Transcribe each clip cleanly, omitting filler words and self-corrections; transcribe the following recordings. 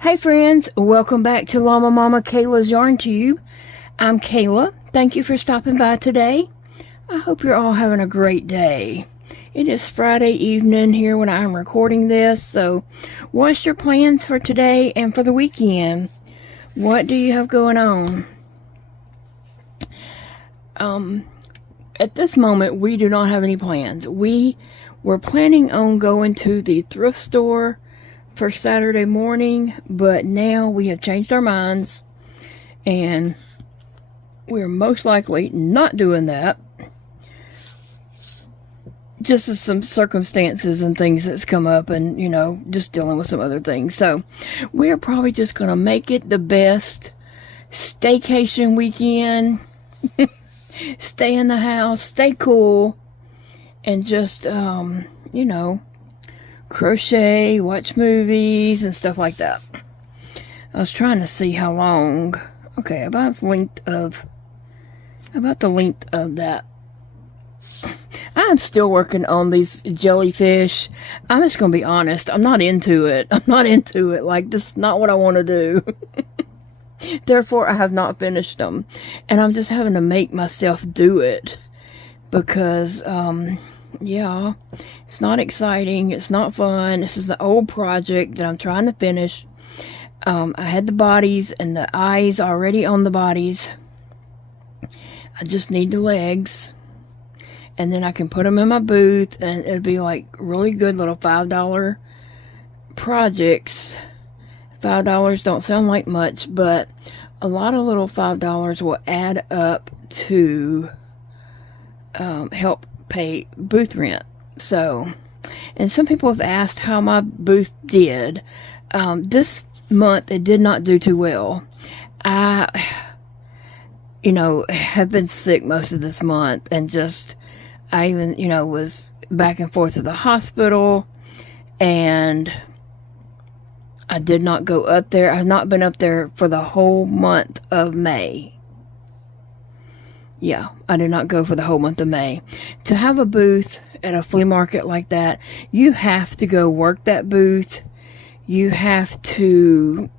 Hey friends, welcome back to Llama Mama Kayla's Yarn Tube. I'm Kayla. Thank you for stopping by today. I hope you're all having a great day. It is Friday evening here when I'm recording this, so what's your plans for today and for the weekend? What do you have going on? At this moment, we do not have any plans. We were planning on going to the thrift store for Saturday morning, but now we have changed our minds and we're most likely not doing that, just as some circumstances and things that's come up and, you know, just dealing with some other things. So we're probably just going to make it the best staycation weekend. Stay in the house, stay cool, and just, you know, crochet, watch movies, and stuff like that. I was trying to see how long. Okay, about the length of that. I'm still working on these jellyfish. I'm just gonna be honest. I'm not into it. Like, this is not what I want to do. Therefore, I have not finished them, and I'm just having to make myself do it because, yeah, it's not exciting. It's not fun. This is an old project that I'm trying to finish. I had the bodies and the eyes already on the bodies. I just need the legs, and then I can put them in my booth, and it'll be like really good little $5 projects. $5 don't sound like much, but a lot of little $5 will add up to help pay booth rent. So, and some people have asked how my booth did. This month it did not do too well. I, you know, have been sick most of this month, and just, I even, you know, was back and forth to the hospital, and I did not go up there. I've not been up there for the whole month of May. Yeah, I did not go for the whole month of May. To have a booth at a flea market like that, you have to go work that booth. You have to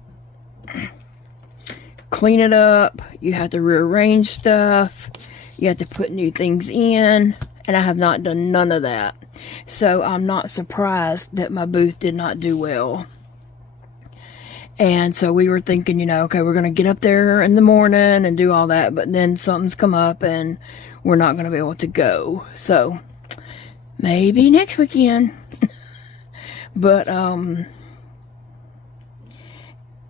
clean it up. You have to rearrange stuff. You have to put new things in. And I have not done none of that. So I'm not surprised that my booth did not do well. And so we were thinking, you know, okay, we're going to get up there in the morning and do all that, but then something's come up and we're not going to be able to go. So maybe next weekend. But,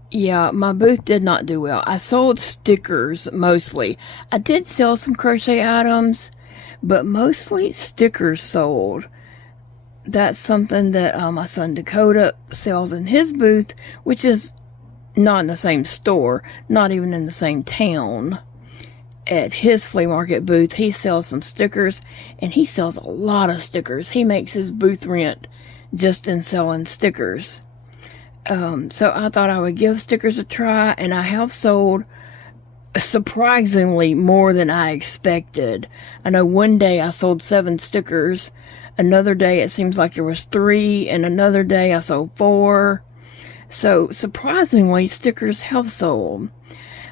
yeah, my booth did not do well. I sold stickers mostly. I did sell some crochet items, but mostly stickers sold. That's something that my son Dakota sells in his booth, which is not in the same store, not even in the same town. At his flea market booth, he sells some stickers, and he sells a lot of stickers. He makes his booth rent just in selling stickers. So I thought I would give stickers a try, and I have sold surprisingly more than I expected. I know one day I sold 7 stickers. Another day it seems like there was 3, and another day I sold 4. So surprisingly, stickers have sold.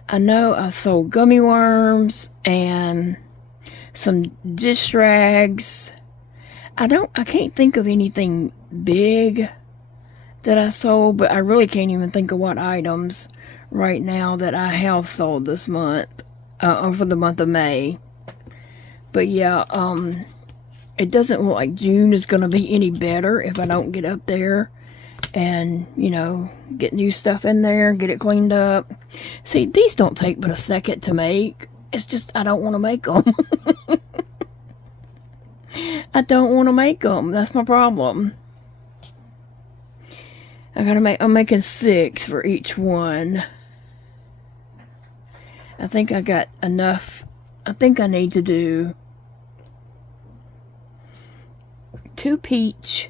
I know I sold gummy worms and some dish rags. I can't think of anything big that I sold, but I really can't even think of what items right now that I have sold this month, for the month of May. But yeah, it doesn't look like June is going to be any better if I don't get up there and, you know, get new stuff in there, get it cleaned up. See, these don't take but a second to make. It's just I don't want to make them. I don't want to make them. That's my problem. I'm making 6 for each one. I think I got enough. I think I need to do 2 peach.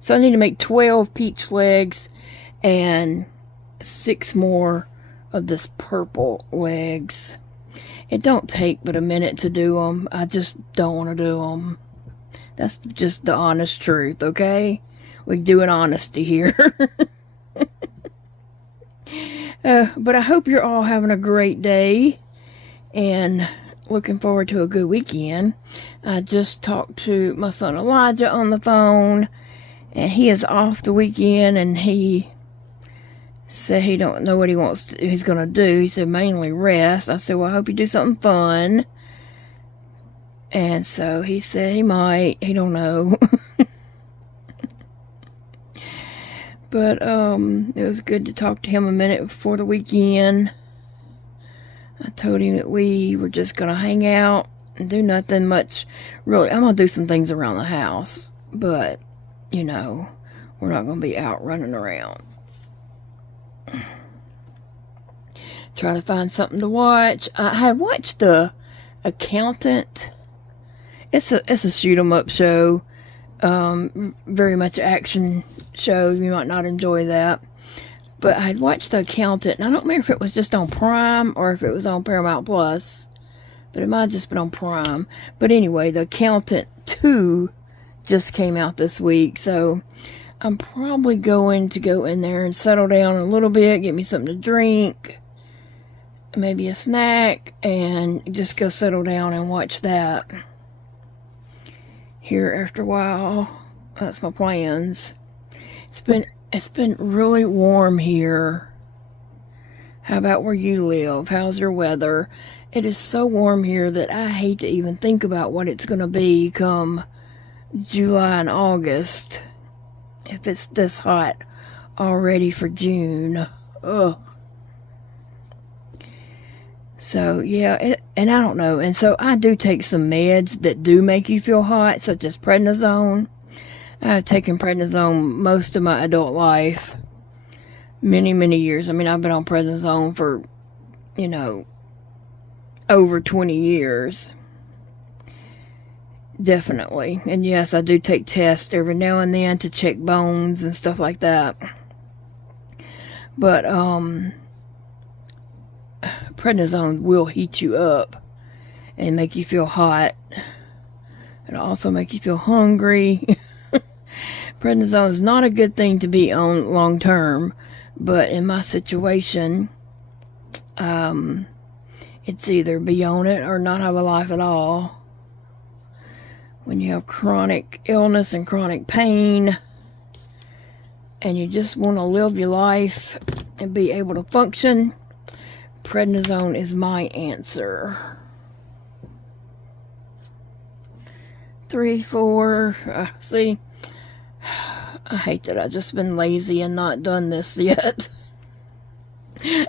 So I need to make 12 peach legs and 6 more of this purple legs. It don't take but a minute to do them. I just don't want to do them. That's just the honest truth, okay? We do an honesty here. But I hope you're all having a great day and looking forward to a good weekend. I just talked to my son Elijah on the phone, and he is off the weekend, and he said he don't know what he's going to do. He said mainly rest. I said, well, I hope you do something fun. And so he said he might. He don't know. But it was good to talk to him a minute before the weekend. I told him that we were just going to hang out and do nothing much. Really, I'm going to do some things around the house. But, you know, we're not going to be out running around. Try to find something to watch. I had watched The Accountant. It's a shoot 'em up show. Very much action show. You might not enjoy that. But I had watched The Accountant, and I don't remember if it was just on Prime or if it was on Paramount Plus. But it might have just been on Prime. But anyway, The Accountant 2 just came out this week. So I'm probably going to go in there and settle down a little bit, get me something to drink, maybe a snack, and just go settle down and watch that here after a while. That's my plans. It's been really warm here. How about where you live? How's your weather? It is so warm here that I hate to even think about what it's going to be come July and August. If it's this hot already for June. Ugh. So, yeah, and I don't know. And so I do take some meds that do make you feel hot, such as prednisone. I've taken prednisone most of my adult life. Many, many years. I mean, I've been on prednisone for, you know, over 20 years. Definitely. And yes, I do take tests every now and then to check bones and stuff like that. But, prednisone will heat you up and make you feel hot. It'll also make you feel hungry. Prednisone is not a good thing to be on long term, but in my situation, it's either be on it or not have a life at all. When you have chronic illness and chronic pain, and you just want to live your life and be able to function, prednisone is my answer. 3, 4, see, I hate that I've just been lazy and not done this yet.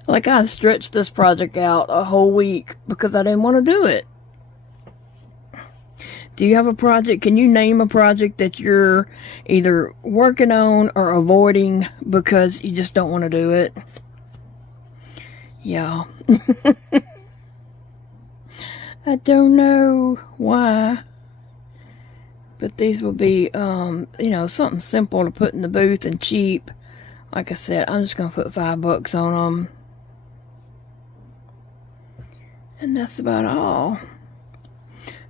Like, I stretched this project out a whole week because I didn't want to do it. Do you have a project? Can you name a project that you're either working on or avoiding because you just don't want to do it? Yeah. I don't know why. But these will be, you know, something simple to put in the booth and cheap. Like I said, I'm just going to put $5 on them. And that's about all.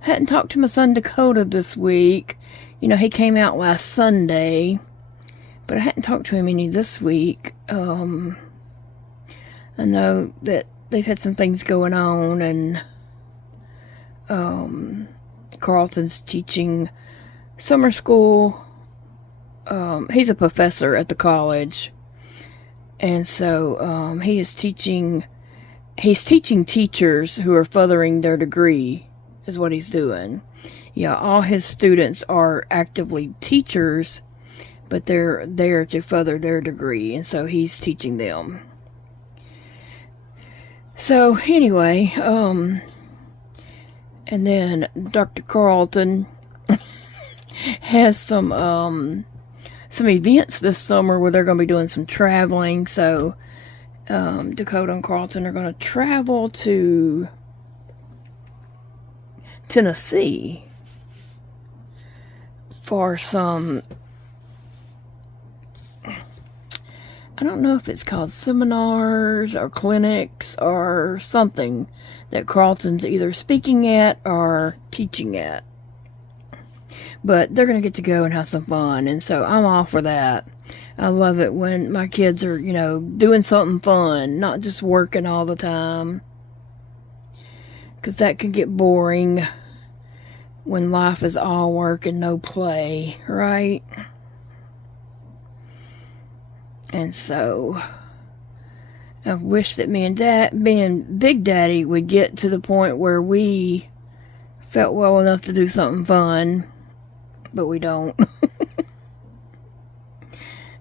I hadn't talked to my son Dakota this week. You know, he came out last Sunday. But I hadn't talked to him any this week. I know that they've had some things going on. And Carlton's teaching summer school. He's a professor at the college. And so he's teaching teachers who are furthering their degree, is what he's doing. Yeah, all his students are actively teachers, but they're there to further their degree, and so he's teaching them. So anyway, and then Dr. Carlton has some events this summer where they're going to be doing some traveling. So Dakota and Carlton are going to travel to Tennessee for some, I don't know if it's called seminars or clinics or something that Carlton's either speaking at or teaching at. But they're going to get to go and have some fun, and so I'm all for that. I love it when my kids are, doing something fun, not just working all the time. Because that can get boring when life is all work and no play, right? And so I wish that me and Big Daddy would get to the point where we felt well enough to do something fun, but we don't.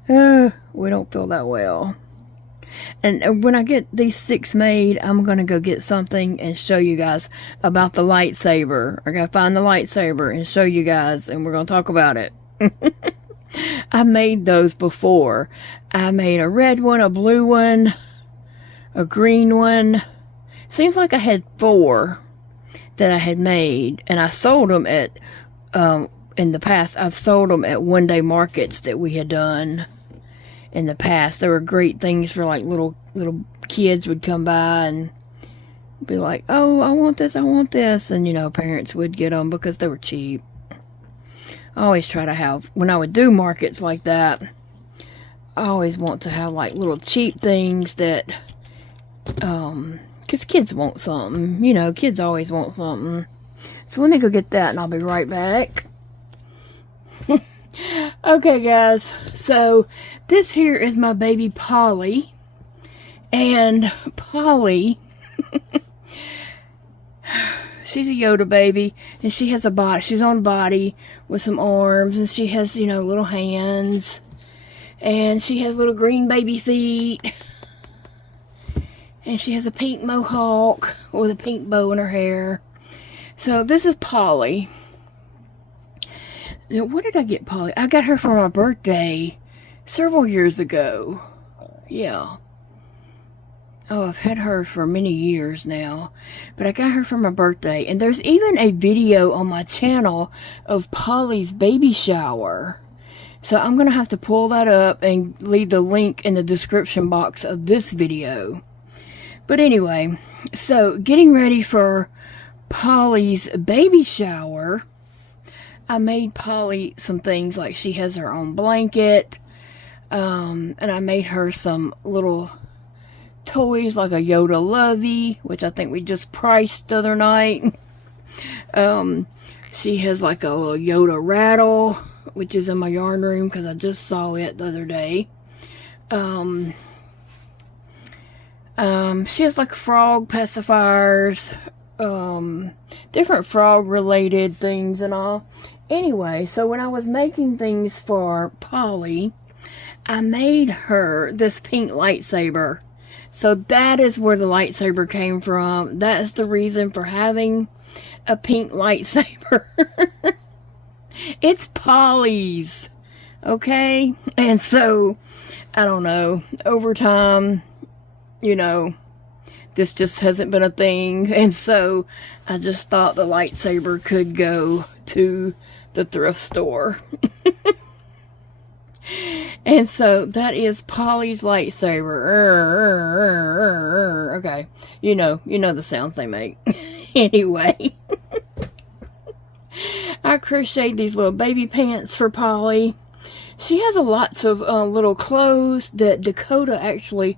We don't feel that well. And when I get these 6 made, I'm going to go get something and show you guys about the lightsaber. I got to find the lightsaber and show you guys, and we're going to talk about it. I made those before. I made a red one, a blue one, a green one. Seems like I had 4 that I had made, and I sold them at, in the past, I've sold them at one-day markets that we had done in the past. They were great things for like little kids would come by and be like, oh, I want this, and parents would get them because they were cheap. I always try to have, when I would do markets like that, I always want to have like little cheap things that, because kids want something, kids always want something. So let me go get that and I'll be right back. Okay, guys, so this here is my baby Polly, and Polly, she's a Yoda baby, and she has a body, she's on a body with some arms, and she has, little hands, and she has little green baby feet, and she has a pink mohawk with a pink bow in her hair. So this is Polly. Now, where did I get Polly? I got her for my birthday several years ago. Yeah. Oh, I've had her for many years now. But I got her for my birthday. And there's even a video on my channel of Polly's baby shower. So I'm going to have to pull that up and leave the link in the description box of this video. But anyway, so getting ready for Polly's baby shower, I made Polly some things, like she has her own blanket, and I made her some little toys like a Yoda lovey, which I think we just priced the other night. She has like a little Yoda rattle, which is in my yarn room because I just saw it the other day. She has like frog pacifiers, different frog related things and all. Anyway, so when I was making things for Polly, I made her this pink lightsaber. So that is where the lightsaber came from. That is the reason for having a pink lightsaber. It's Polly's. Okay? And so, I don't know, over time, this just hasn't been a thing. And so, I just thought the lightsaber could go to the thrift store. And so that is Polly's lightsaber. Okay, you know the sounds they make. Anyway, I crocheted these little baby pants for Polly. She has lots of little clothes that Dakota actually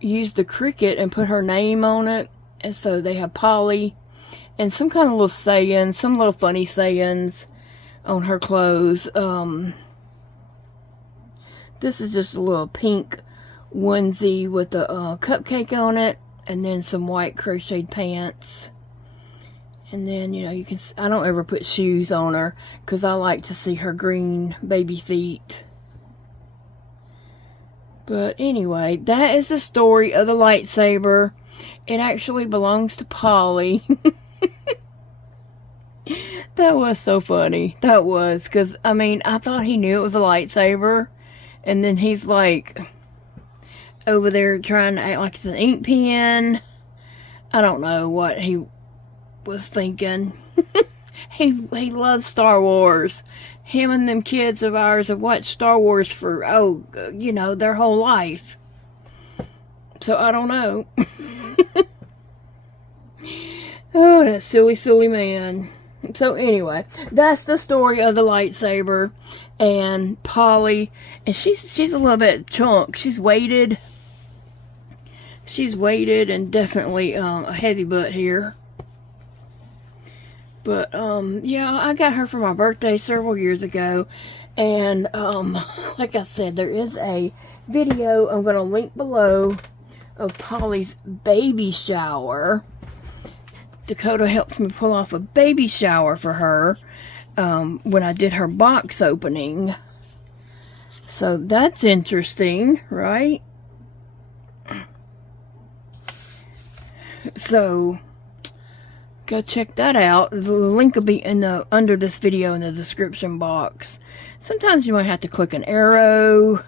used the Cricut and put her name on it, and so they have Polly and some kind of little sayings, some little funny sayings on her clothes. This is just a little pink onesie with a cupcake on it, and then some white crocheted pants. And then, you can, I don't ever put shoes on her because I like to see her green baby feet. But anyway, that is the story of the lightsaber. It actually belongs to Polly. That was so funny. That was, because, I thought he knew it was a lightsaber. And then he's like, over there trying to act like it's an ink pen. I don't know what he was thinking. He loves Star Wars. Him and them kids of ours have watched Star Wars for, their whole life. So I don't know. Oh, that silly, silly man. So anyway, that's the story of the lightsaber and Polly. And she's a little bit chunk. She's weighted and definitely a heavy butt here. But yeah, I got her for my birthday several years ago. And like I said, there is a video I'm going to link below of Polly's baby shower. Dakota helped me pull off a baby shower for her when I did her box opening. So that's interesting, right? So go check that out. The link will be in the under this video in the description box. Sometimes you might have to click an arrow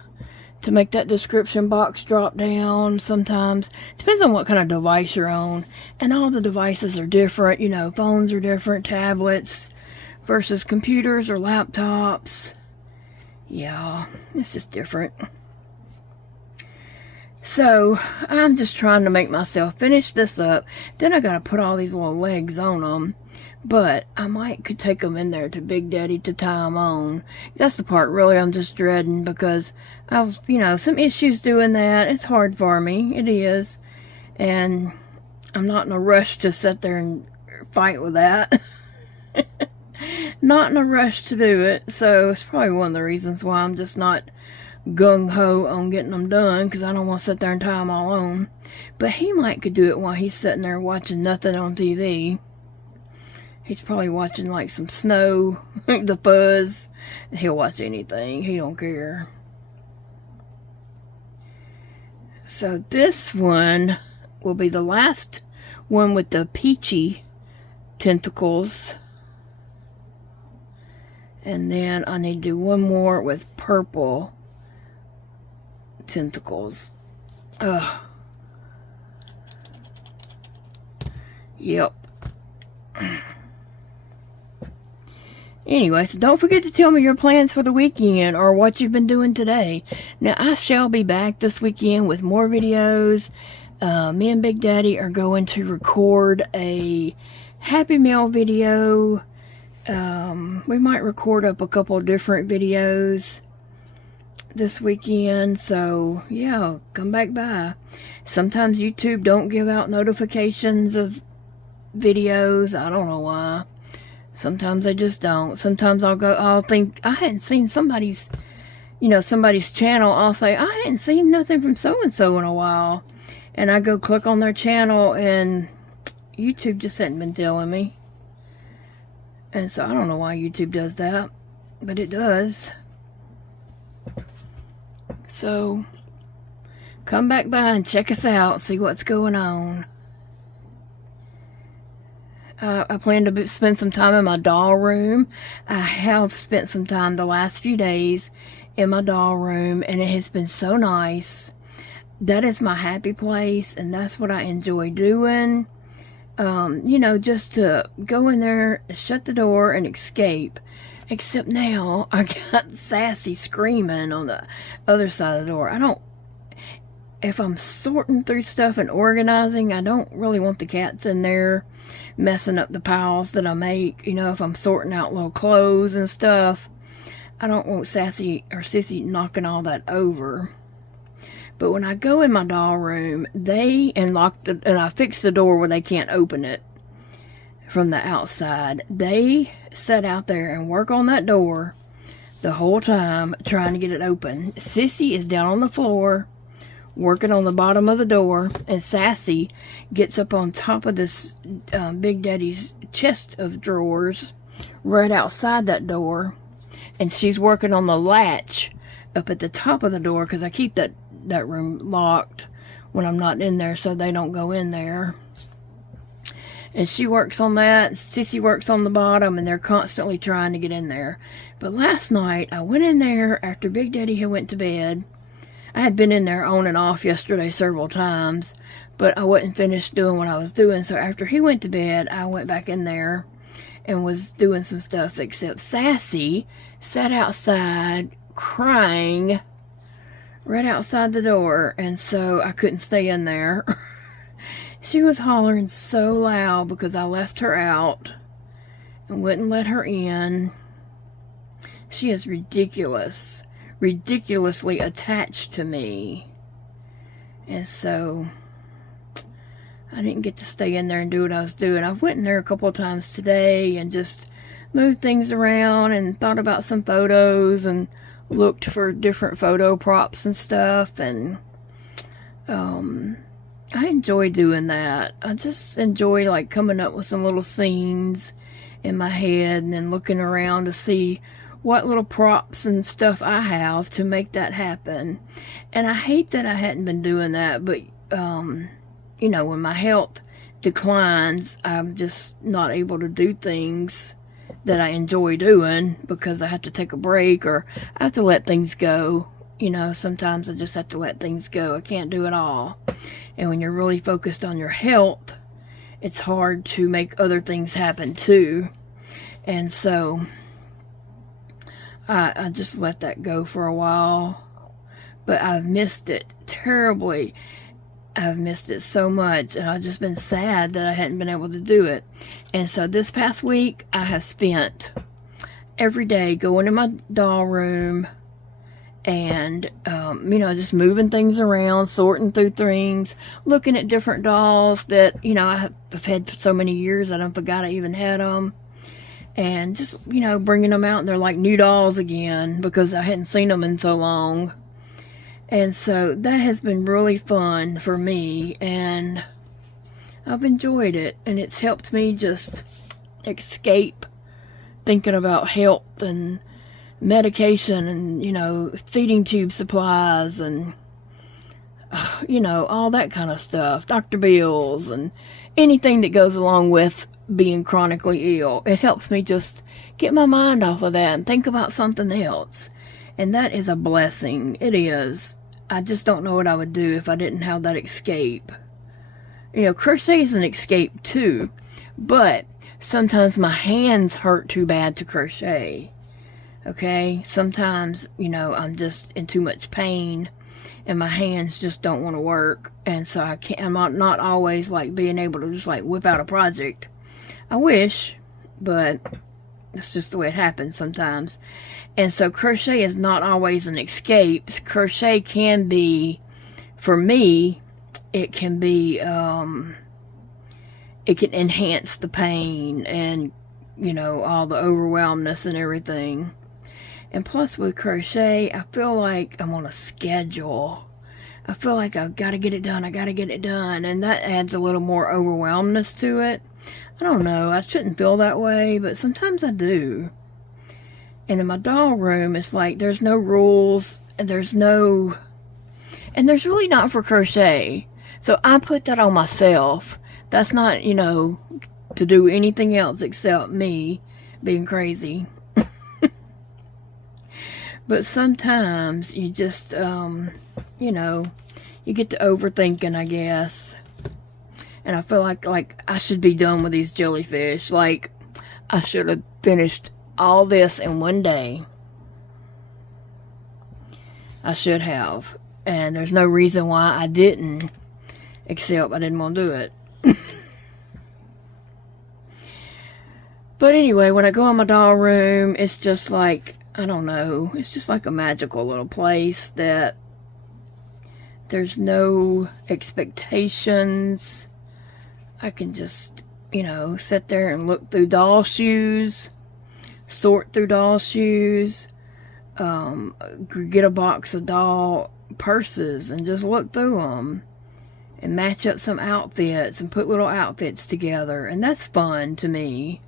to make that description box drop down. Sometimes depends on what kind of device you're on, and all the devices are different. You know, phones are different, tablets versus computers or laptops. Yeah, it's just different. So I'm just trying to make myself finish this up. Then I gotta put all these little legs on them. But I could take them in there to Big Daddy to tie them on. That's the part really I'm just dreading, because I've, you know, some issues doing that. It's hard for me. It is. And I'm not in a rush to sit there and fight with that. Not in a rush to do it. So it's probably one of the reasons why I'm just not gung-ho on getting them done, because I don't want to sit there and tie them all on. But he could do it while he's sitting there watching nothing on TV. He's probably watching like some snow, the fuzz. He'll watch anything. He don't care. So this one will be the last one with the peachy tentacles. And then I need to do one more with purple tentacles. Ugh. Yep. Anyway, so don't forget to tell me your plans for the weekend or what you've been doing today. Now, I shall be back this weekend with more videos. Me and Big Daddy are going to record a Happy Meal video. We might record up a couple different videos this weekend. So, yeah, come back by. Sometimes YouTube don't give out notifications of videos. I don't know why. Sometimes they just don't. Sometimes I'll think, I hadn't seen somebody's channel. I'll say, I hadn't seen nothing from so-and-so in a while. And I go click on their channel and YouTube just hadn't been telling me. And so I don't know why YouTube does that, but it does. So come back by and check us out, see what's going on. I plan to spend some time in my doll room. I have spent some time the last few days in my doll room, and it has been so nice. That is my happy place, and that's what I enjoy doing. You know, just to go in there, shut the door, and escape. Except now, I got Sassy screaming on the other side of the door. If I'm sorting through stuff and organizing, I don't really want the cats in there messing up the piles that I make. You know, if I'm sorting out little clothes and stuff, I don't want Sassy or Sissy knocking all that over. But when I go in my doll room, and I fix the door where they can't open it from the outside. They sit out there and work on that door the whole time trying to get it open. Sissy is down on the floor working on the bottom of the door, and Sassy gets up on top of this Big Daddy's chest of drawers right outside that door, and she's working on the latch up at the top of the door, because I keep that room locked when I'm not in there so they don't go in there. And she works on that, Sissy works on the bottom, and they're constantly trying to get in there. But last night I went in there after Big Daddy had went to bed. I had been in there on and off yesterday several times, but I wasn't finished doing what I was doing. So after he went to bed, I went back in there and was doing some stuff, except Sassy sat outside crying right outside the door, and so I couldn't stay in there. She was hollering so loud because I left her out, and wouldn't let her in. She is ridiculously attached to me. And so I didn't get to stay in there and do what I was doing. I went in there a couple of times today and just moved things around and thought about some photos and looked for different photo props and stuff. And I enjoy doing that. I just enjoy like coming up with some little scenes in my head and then looking around to see what little props and stuff I have to make that happen. And I hate that I hadn't been doing that, but you know, when my health declines, I'm just not able to do things that I enjoy doing because I have to take a break or I have to let things go. You know, sometimes I just have to let things go. I can't do it all. And when you're really focused on your health, it's hard to make other things happen too. And so I just let that go for a while. But I've missed it terribly. I've missed it so much, and I've just been sad that I hadn't been able to do it. And so this past week, I have spent every day going in my doll room and, you know, just moving things around, sorting through things, looking at different dolls that, you know, I've had for so many years, I done forgot I even had them. And just, you know, bringing them out, and they're like new dolls again because I hadn't seen them in so long. And so that has been really fun for me, and I've enjoyed it, and it's helped me just escape thinking about health and medication and, you know, feeding tube supplies and, you know, all that kind of stuff, doctor bills and anything that goes along with being chronically ill. It helps me just get my mind off of that and think about something else. And that is a blessing. It is. I just don't know what I would do if I didn't have that escape. You know, crochet is an escape too, but sometimes my hands hurt too bad to crochet. Okay? Sometimes, you know, I'm just in too much pain and my hands just don't want to work. And so I'm not always like being able to just like whip out a project. I wish, but it's just the way it happens sometimes. And so crochet is not always an escape. Crochet can be, for me, it can be, it can enhance the pain and, you know, all the overwhelmness and everything. And plus with crochet, I feel like I'm on a schedule. I feel like I've got to get it done. I got to get it done. And that adds a little more overwhelmness to it. I don't know. I shouldn't feel that way, but sometimes I do. And in my doll room, it's like there's no rules and there's really not for crochet. So I put that on myself. That's not, you know, to do anything else except me being crazy. But sometimes you just, you know, you get to overthinking, I guess. And I feel like I should be done with these jellyfish. Like, I should have finished all this in one day. I should have. And there's no reason why I didn't, except I didn't want to do it. But anyway, when I go in my doll room, it's just like, I don't know, it's just like a magical little place that there's no expectations. I can just, you know, sit there and look through doll shoes, sort through doll shoes, get a box of doll purses and just look through them and match up some outfits and put little outfits together. And that's fun to me.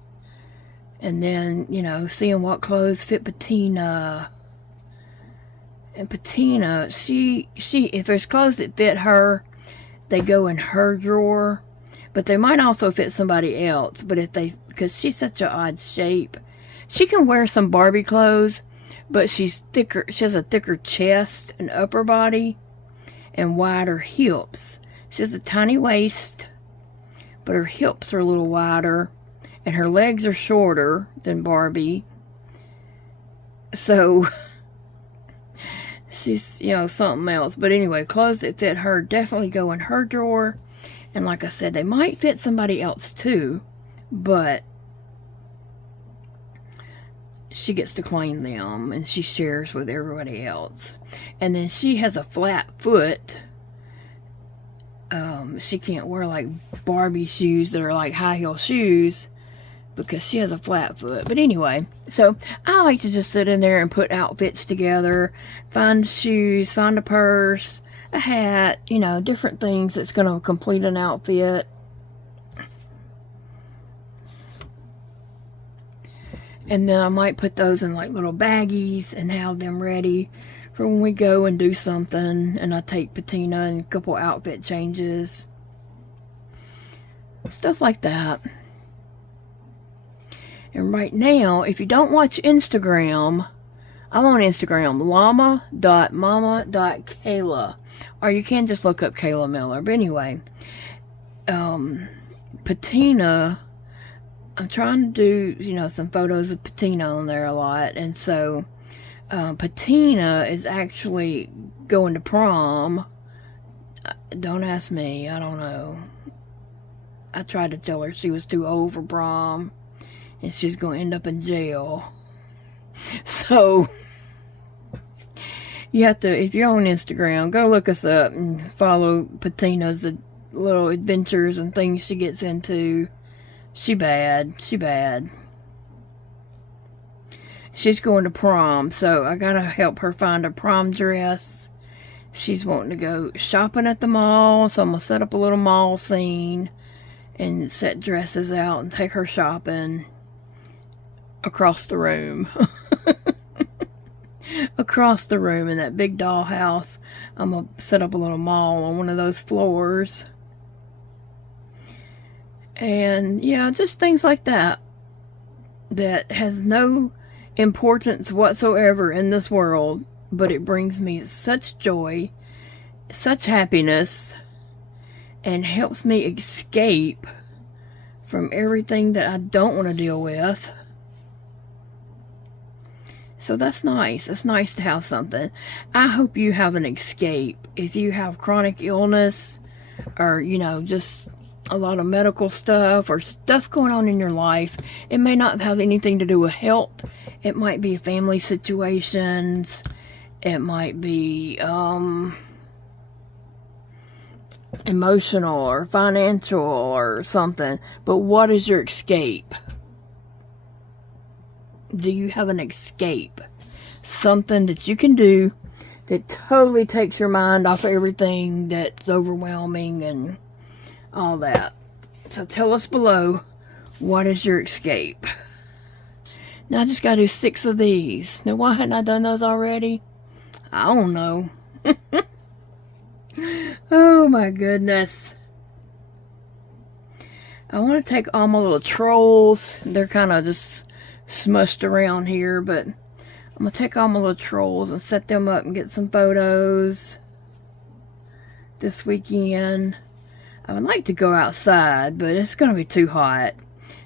And then, you know, seeing what clothes fit Patina. And Patina, she if there's clothes that fit her, they go in her drawer. But they might also fit somebody else. But if they, because she's such an odd shape, she can wear some Barbie clothes, but she's thicker. She has a thicker chest and upper body and wider hips. She has a tiny waist, but her hips are a little wider. And her legs are shorter than Barbie. So, she's, you know, something else. But anyway, clothes that fit her definitely go in her drawer. And like I said, they might fit somebody else too. But she gets to claim them, and she shares with everybody else. And then she has a flat foot. She can't wear like Barbie shoes that are like high heel shoes because she has a flat foot. But anyway, so I like to just sit in there and put outfits together, find shoes, find a purse, a hat, you know, different things that's going to complete an outfit. And then I might put those in like little baggies and have them ready for when we go and do something. And I take Patina and a couple outfit changes. Stuff like that. And right now, if you don't watch Instagram, I'm on Instagram, llama.mama.kayla. Or you can just look up Kayla Miller. But anyway, Patina, I'm trying to do, you know, some photos of Patina on there a lot. And so, Patina is actually going to prom. Don't ask me, I don't know. I tried to tell her she was too old for prom, and she's going to end up in jail. So, you have to, if you're on Instagram, go look us up and follow Patina's little adventures and things she gets into. She bad. She's going to prom, so I gotta help her find a prom dress. She's wanting to go shopping at the mall, so I'm gonna set up a little mall scene and set dresses out and take her shopping across the room. Across the room in that big dollhouse. I'm gonna set up a little mall on one of those floors. And yeah, just things like that that has no importance whatsoever in this world, but it brings me such joy, such happiness, and helps me escape from everything that I don't want to deal with. So that's nice. It's nice to have something. I hope you have an escape. If you have chronic illness or, you know, just a lot of medical stuff or stuff going on in your life, it may not have anything to do with health. It might be family situations. It might be emotional or financial or something. But what is your escape? Do you have an escape? Something that you can do that totally takes your mind off of everything that's overwhelming and all that. So tell us below, what is your escape? Now I just gotta do 6 of these. Now why hadn't I done those already? I don't know. Oh my goodness. I want to take all my little trolls. They're kind of just smushed around here, but I'm gonna take all my little trolls and set them up and get some photos this weekend. I would like to go outside, but it's going to be too hot.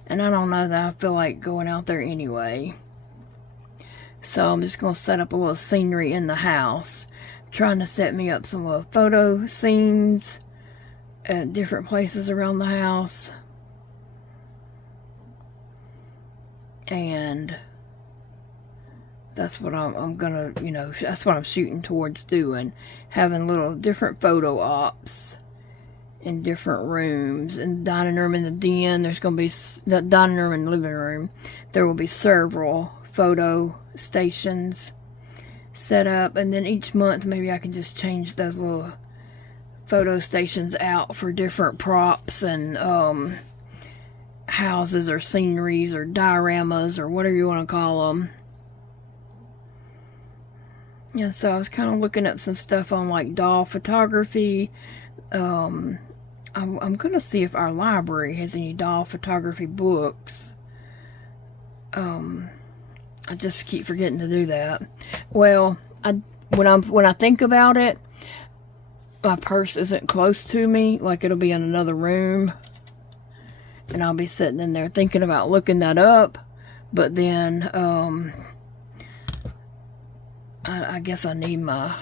And I don't know that I feel like going out there anyway. So I'm just going to set up a little scenery in the house. I'm trying to set me up some little photo scenes at different places around the house. And that's what I'm going to, you know, that's what I'm shooting towards doing. Having little different photo ops in different rooms. In the dining room and the den, there's going to be the dining room and living room. There will be several photo stations set up, and then each month maybe I can just change those little photo stations out for different props and houses or sceneries or dioramas or whatever you want to call them. Yeah, so I was kind of looking up some stuff on like doll photography. I'm going to see if our library has any doll photography books. I just keep forgetting to do that. Well, when I think about it, my purse isn't close to me. Like it'll be in another room. And I'll be sitting in there thinking about looking that up. But then, I guess I need my,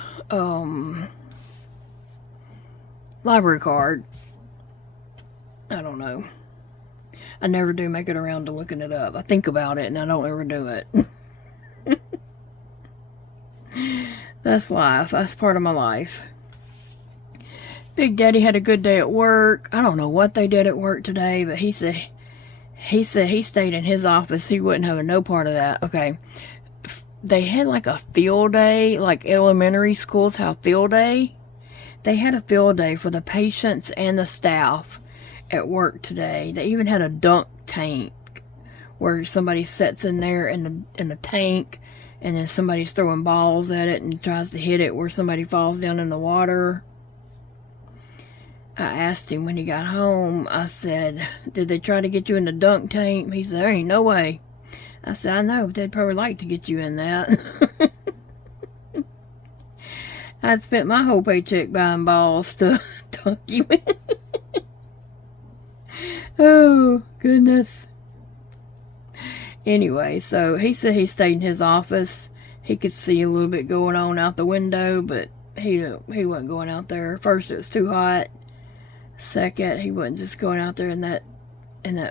library card. I don't know. I never do make it around to looking it up. I think about it and I don't ever do it. That's life. That's part of my life. Big Daddy had a good day at work. I don't know what they did at work today, but he said he stayed in his office. He wasn't having no part of that. Okay. They had like a field day, like elementary schools have field day. They had a field day for the patients and the staff at work today. They even had a dunk tank where somebody sits in there in the tank, and then somebody's throwing balls at it and tries to hit it where somebody falls down in the water. I asked him when he got home, I said, did they try to get you in the dunk tank? He said, there ain't no way. I said, I know, but they'd probably like to get you in that. I'd spent my whole paycheck buying balls to dunk you in. Oh, goodness. Anyway, so he said he stayed in his office. He could see a little bit going on out the window, but he wasn't going out there. First, it was too hot. Second, he wasn't just going out there in that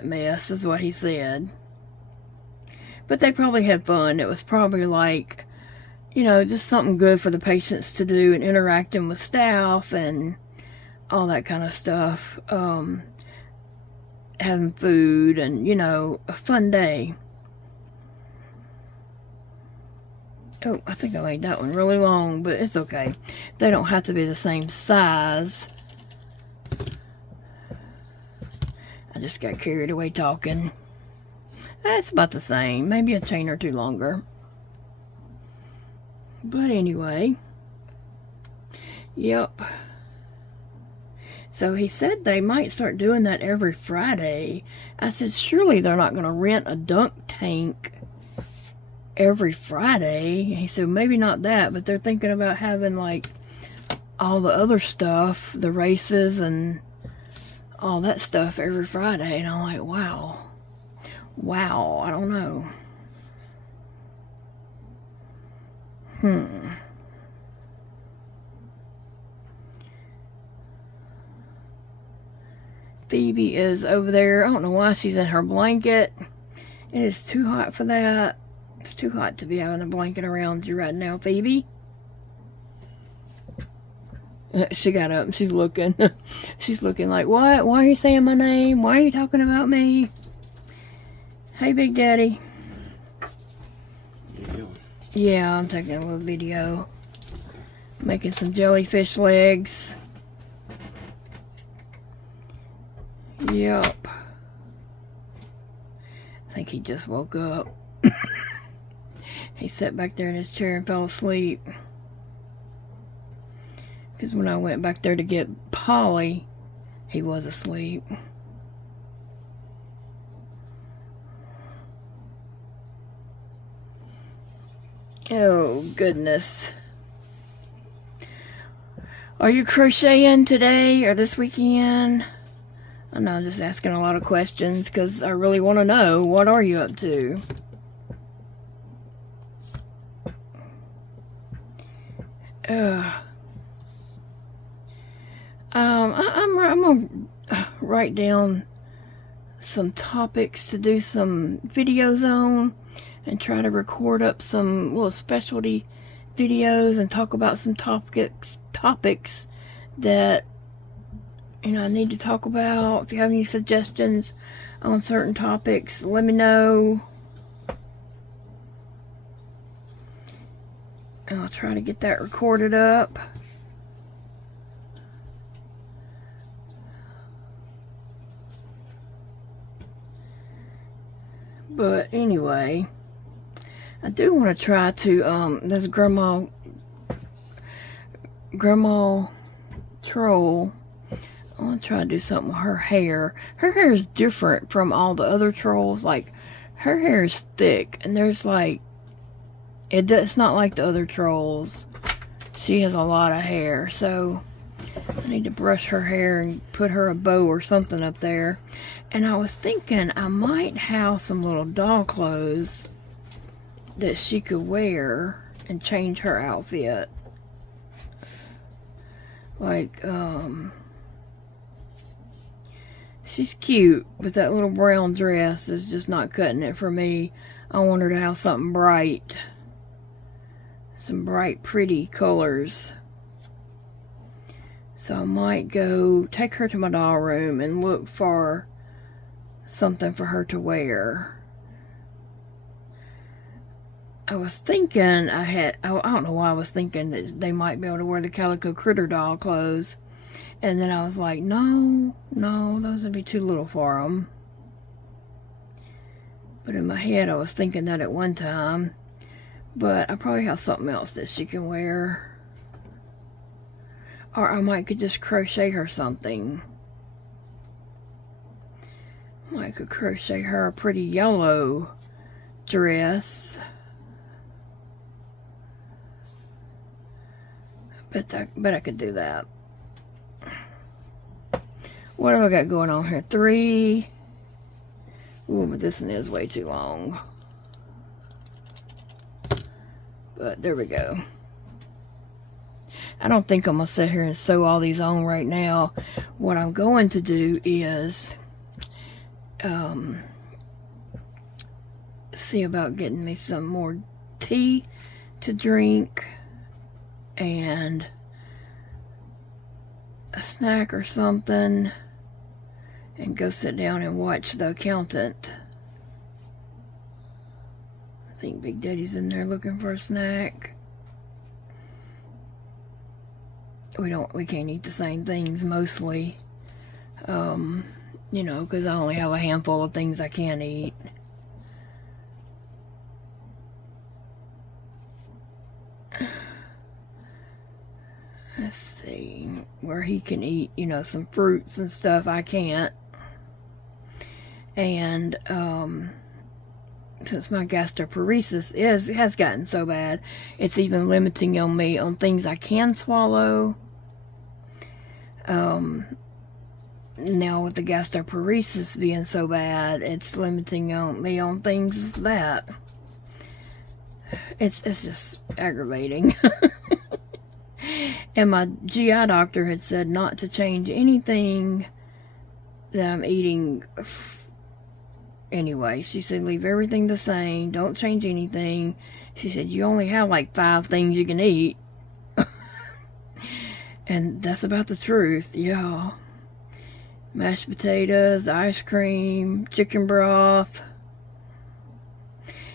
mess, is what he said. But they probably had fun. It was probably like, you know, just something good for the patients to do, and interacting with staff and all that kind of stuff. Having food and, you know, a fun day. Oh, I think I made that one really long, but it's okay. They don't have to be the same size. I just got carried away talking. It's about the same. Maybe a chain or two longer. But anyway. Yep. So he said they might start doing that every Friday. I said, surely they're not going to rent a dunk tank every Friday. He said, maybe not that, but they're thinking about having like all the other stuff, the races and all that stuff every Friday. And I'm like, wow. Wow, I don't know. Phoebe is over there. I don't know why she's in her blanket. It is too hot for that. It's too hot to be having a blanket around you right now, Phoebe. She got up and she's looking. She's looking like, what? Why are you saying my name? Why are you talking about me? Hey, Big Daddy. Yeah, I'm taking a little video. Making some jellyfish legs. Yep. I think he just woke up. He sat back there in his chair and fell asleep. Because when I went back there to get Polly, he was asleep. Oh, goodness. Are you crocheting today or this weekend? I know I'm just asking a lot of questions because I really want to know, what are you up to? I'm gonna write down some topics to do some videos on, and try to record up some little specialty videos and talk about some topics that, you know, I need to talk about. If you have any suggestions on certain topics, let me know. And I'll try to get that recorded up. But anyway, I do want to try to, this Grandma Troll, I want to try to do something with her hair. Her hair is different from all the other trolls. Like, her hair is thick, and there's like, it's not like the other trolls. She has a lot of hair, so I need to brush her hair and put her a bow or something up there. And I was thinking I might have some little doll clothes that she could wear and change her outfit. Like, she's cute, but that little brown dress is just not cutting it for me. I want her to have something bright. some bright, pretty colors. So I might go take her to my doll room and look for something for her to wear. I was thinking I don't know why I was thinking that they might be able to wear the Calico Critter doll clothes. And then I was like, no, those would be too little for them. But in my head, I was thinking that at one time. But I probably have something else that she can wear. Or I might could just crochet her something. I could crochet her a pretty yellow dress. Bet I could do that. What have I got going on here? 3. Ooh, but this one is way too long. But there we go. I don't think I'm going to sit here and sew all these on right now. What I'm going to do is see about getting me some more tea to drink and a snack or something, and go sit down and watch The Accountant. I think Big Daddy's in there looking for a snack. We can't eat the same things mostly, you know, because I only have a handful of things I can eat. Let's see, where he can eat, you know, some fruits and stuff, I can't. And since my gastroparesis has gotten so bad, it's even limiting on me on things I can swallow. Now with the gastroparesis being so bad, it's limiting on me on things that it's just aggravating. And my GI doctor had said not to change anything that I'm eating anyway. She said leave everything the same, don't change anything. She said you only have like 5 things you can eat. And that's about the truth, yeah. Mashed potatoes, ice cream, chicken broth.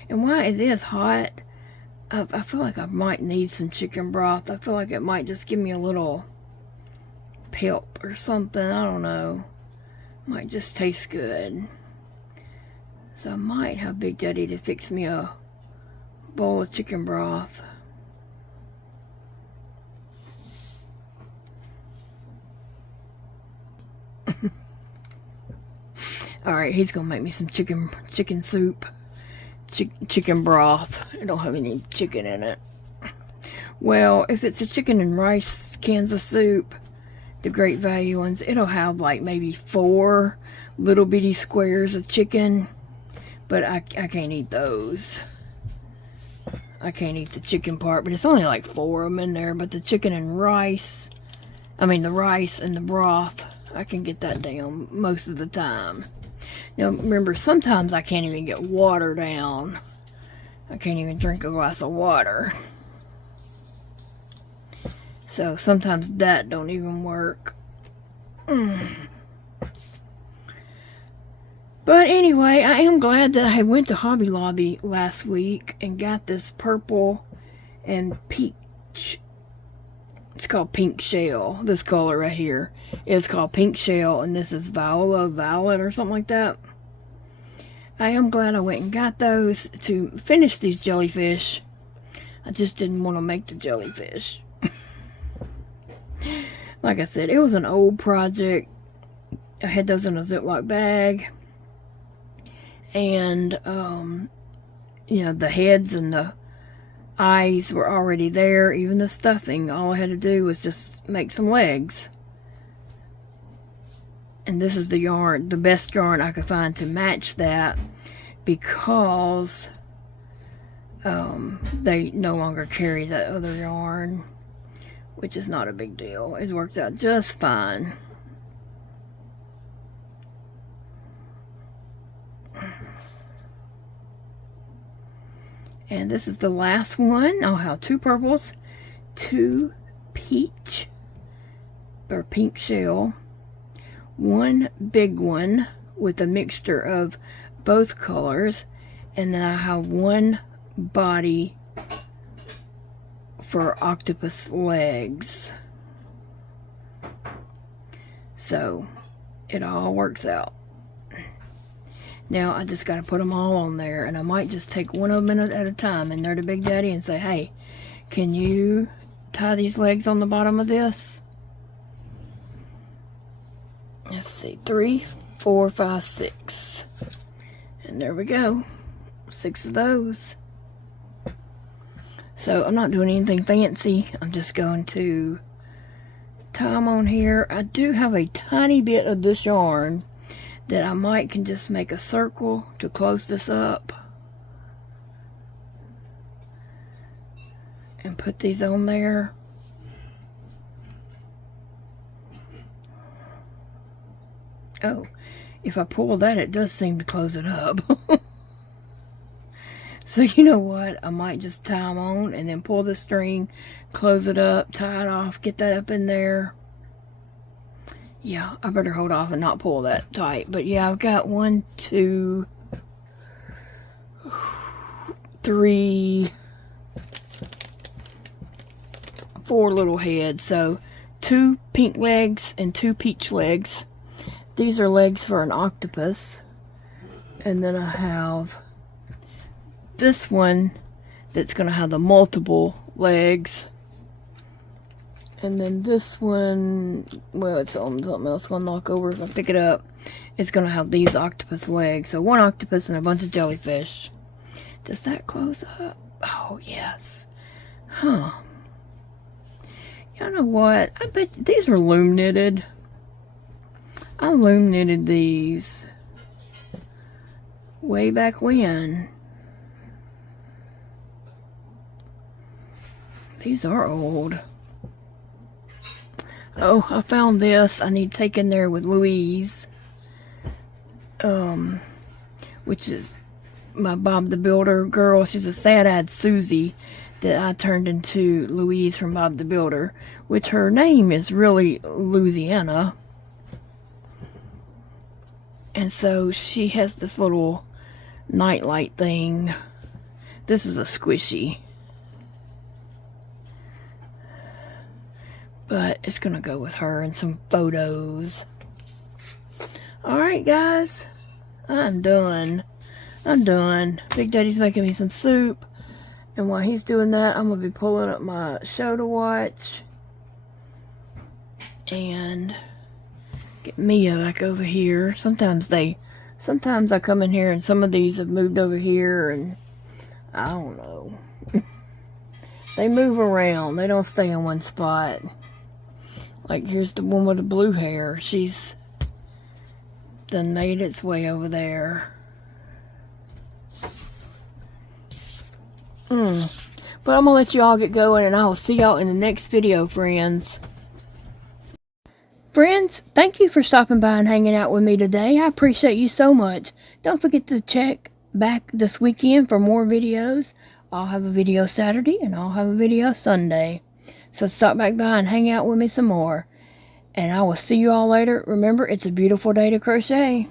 And while it is hot, I feel like I might need some chicken broth. I feel like it might just give me a little pep or something. I don't know. Might just taste good. So I might have Big Daddy to fix me a bowl of chicken broth. Alright, he's gonna make me some chicken soup. Chicken broth. I don't have any chicken in it. Well, if it's a chicken and rice cans of soup, the Great Value ones, it'll have like maybe 4 little bitty squares of chicken. But I can't eat those. I can't eat the chicken part, but it's only like 4 of them in there. But the chicken and rice, the rice and the broth, I can get that down most of the time. Now, remember, sometimes I can't even get water down. I can't even drink a glass of water. So, sometimes that don't even work. But anyway, I am glad that I went to Hobby Lobby last week and got this purple and peach. It's called Pink Shell. This color right here is called Pink Shell, and this is Violet or something like that. I am glad I went and got those to finish these jellyfish. I just didn't want to make the jellyfish. Like I said, it was an old project. I had those in a Ziploc bag. And, you know, the heads and the eyes were already there. Even the stuffing, all I had to do was just make some legs. And this is the yarn, the best yarn I could find to match that, because they no longer carry that other yarn, which is not a big deal. It worked out just fine. And this is the last one. I'll have 2 purples, 2 peach or pink shell, 1 big one with a mixture of both colors, and then I have 1 body for octopus legs. So it all works out. Now I just got to put them all on there, and I might just take one of them at a time and they're the Big Daddy and say, hey, can you tie these legs on the bottom of this? Let's see, 3, 4, 5, 6. And there we go. 6 of those. So I'm not doing anything fancy. I'm just going to tie them on here. I do have a tiny bit of this yarn that I can just make a circle to close this up. And put these on there. Oh, if I pull that, it does seem to close it up. So you know what? I might just tie them on and then pull the string, close it up, tie it off, get that up in there. Yeah, I better hold off and not pull that tight. But yeah, I've got 1, 2, 3, 4 little heads. So 2 pink legs and 2 peach legs. These are legs for an octopus. And then I have this one that's going to have the multiple legs. And then this one, well, it's on something else. Going to knock over if I pick it up. It's going to have these octopus legs. So 1 octopus and a bunch of jellyfish. Does that close up? Oh, yes. Huh. You know what? I bet these are loom knitted. I loom knitted these way back when. These are old. Oh, I found this. I need to take in there with Louise. Which is my Bob the Builder girl. She's a sad-eyed Susie that I turned into Louise from Bob the Builder. Which her name is really Louisiana. And so she has this little nightlight thing. This is a squishy. But it's going to go with her and some photos. Alright, guys. I'm done. I'm done. Big Daddy's making me some soup. And while he's doing that, I'm going to be pulling up my show to watch. And get Mia back over here. Sometimes I come in here and some of these have moved over here. And I don't know. They move around. They don't stay in one spot. Like, here's the one with the blue hair. She's done made its way over there. But I'm going to let you all get going, and I will see y'all in the next video, friends. Friends, thank you for stopping by and hanging out with me today. I appreciate you so much. Don't forget to check back this weekend for more videos. I'll have a video Saturday, and I'll have a video Sunday. So stop back by and hang out with me some more. And I will see you all later. Remember, it's a beautiful day to crochet.